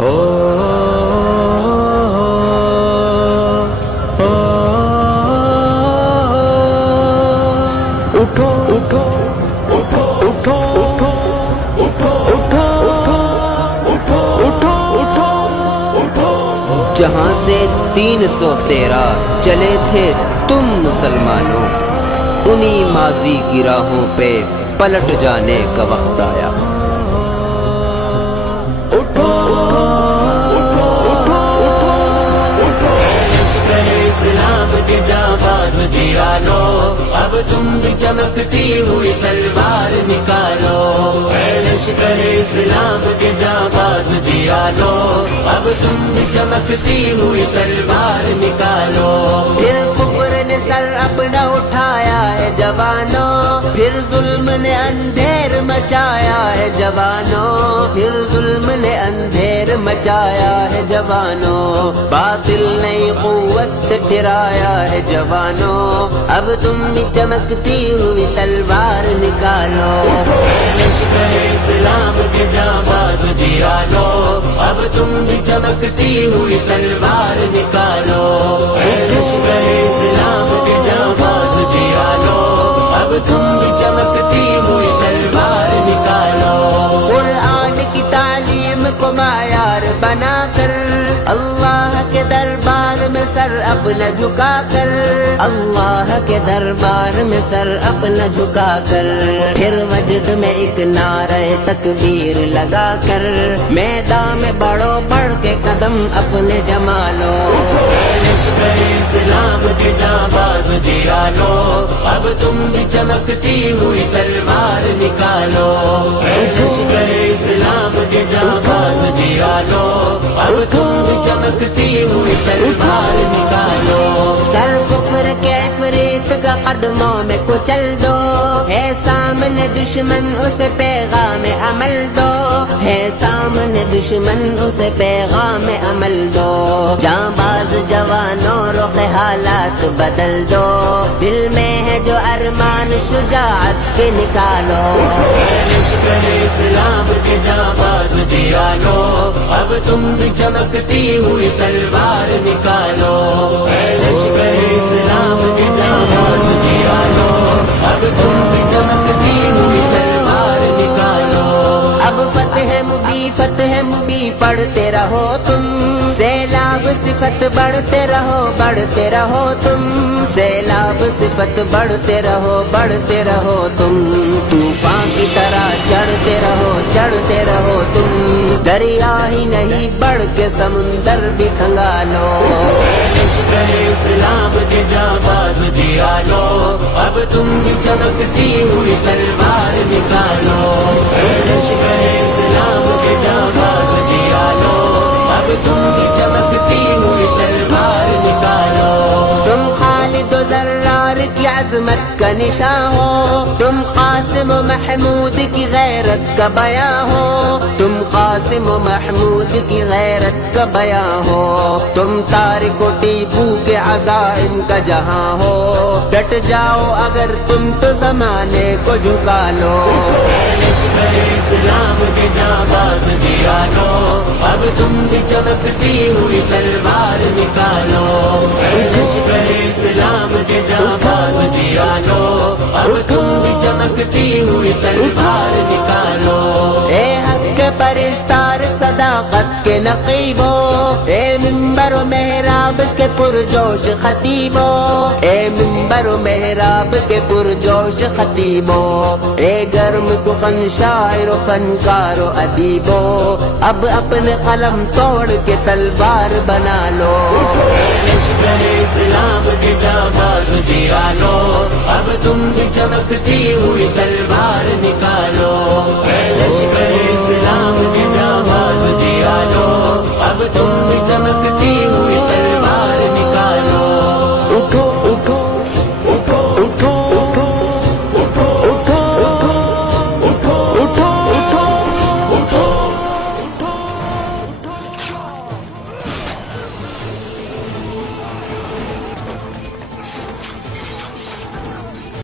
اٹھو اٹھو اٹھو اٹھو اٹھو اٹھو اٹھو اٹھو اٹھو اٹھو اٹھو جہاں سے 313 چلے تھے تم مسلمانوں، انہی ماضی کی راہوں پہ پلٹ جانے کا وقت آیا۔ اسلام کے جانباز جیانو، اب تم بھی چمکتی ہوئی تلوار نکالو۔ اے لشکر اسلام کے جانباز جیانو، اب تم بھی چمکتی ہوئی تلوار نکالو۔ پھر کفر نے سر اپنا اٹھایا ہے جوانوں، پھر ظلم نے اندھیر مچایا ہے جوانوں، پھر ظلم نے اندھیر مچایا ہے جوانوں، باطل نئی قوت سے پھر آیا ہے جوانوں، اب تم بھی چمکتی ہوئی تلوار نکالو۔ لشکر اسلام کے جانباز جیانو، اب تم بھی چمکتی ہوئی تلوار نکالو۔ لشکر اسلام کے جانباز جیانو، اب تم بھی چمکتی ہوئی تلوار نکالو۔ قرآن کی تعلیم کو معیار بنا کر، اللہ کے دربار میں سر اپنا جھکا کر، اللہ کے دربار میں سر اپنا جھکا کر، پھر وجد میں ایک نعرہ تکبیر لگا کر، میدان میں بڑھو بڑھ کے قدم اپنے جما لو۔ لشکر اسلام کے جانباز جیانو، اب تم بھی چمکتی ہوئی تلوار نکالو۔ لشکر اسلام کے جانباز جیانو، اب تم بھی چمکتی ہوئی تلوار نکالو۔ سر کفر کے عفریت کا قدموں میں کچل دو، ہے سامنے دشمن اسے پیغام عمل دو، ہے سامنے دشمن اسے پیغام عمل دو۔ جانباز جوانوں رخ حالات بدل دو، دل میں ہے جو ارمان شجاعت کے نکالو۔ لشکر اسلام کے جانباز جیانو، اب تم بھی چمکتی ہوئی تلوار نکالو۔ لشکر اسلام کے جانباز جیانو، اب تم بھی چمکتی ہوئی تلوار نکالو۔ اب فتح مبی پڑھتے رہو تم، سیلاب صفت بڑھتے رہو تم، سیلاب صفت بڑھتے رہو تم، طوفان کی طرح چڑھتے رہو تم، دریا ہی نہیں بڑھ کے سمندر بھی کھنگالو۔ لشکر اسلام کے جانباز جیانو، اب تم بھی چمکتی ہوئی تلوار نکالو۔ لشکر اسلام کے جانباز جیانو، اب تم بھی چمکتی ہوئی تلوار نکالو۔ تم خالد و ذرار کی عظمت کا نشاں ہو، تم قاسم و محمود کی غیرت کا بیاں ہو، تم قاسم و محمود کی غیرت کا بیاں ہو، تم طارق و ٹیپو کے عزائم کا جہاں ہو، ڈٹ جاؤ اگر تم تو زمانے کو جھکا لو۔ لشکر اسلام کے جانباز جیانو، اب تم بھی چمکتی ہوئی تلوار نکالو۔ لشکر اسلام کے جانباز جیانو، اب تم بھی چمکتی ہوئی تلوار نکالو۔ اے حق کے پرستار صداقت کے نقیبو، اے منبر و محراب کے پرجوش خطیبو، اے منبر و محراب کے پرجوش خطیبو، اے گرم سخن شاعر و فنکار و ادیبو، اب اپنے قلم توڑ کے تلوار بنا لو۔ لشکر اسلام کے جانباز جیانو، اب تم بھی چمکتی ہوئی تلوار نکالو۔